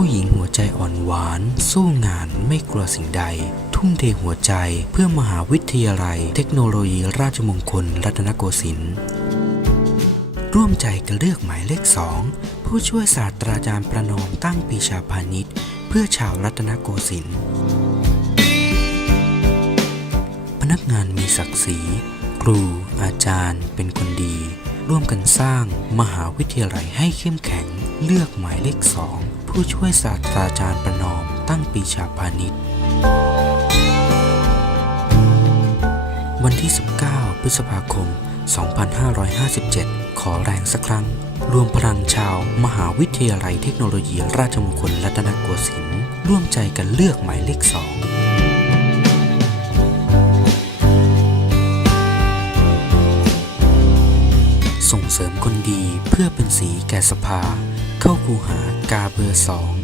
ู้หวาน สู้งานไม่กลัวสิ่งใด ทุ่มเทหัวใจเพื่อมหาวิทยาลัย เทคโนโลยีราชมงคลรัตนโกสินทร์ร่วมใจกันเลือกหมายเลขสองผู้ช่วยศาสตราจารย์ประนอมตั้งปีชาพาณิชย์ เพื่อชาวรัตนโกสินทร์พนักงานมีศักดิ์ศรีครู อาจารย์ เป็นคนดี ร่วมกันสร้างมหาวิทยาลัยให้เข้มแข็ง เลือกหมายเลขสองผู้ช่วยศาสตราจารย์ประนอมตั้งปีชาพาณิชย์วันที่ 19 พฤษภาคม 2557 ขอแรงสักครั้ง รวมพลังชาว มหาวิทยาลัยเทคโนโลยีราชมงคลรัตนโกสินทร์ร่วมใจกันเลือกหมายเลขสองส่งเสริมคนดีเพื่อเป็นสีแก่สภา เข้าคูหากาเบอร์สอง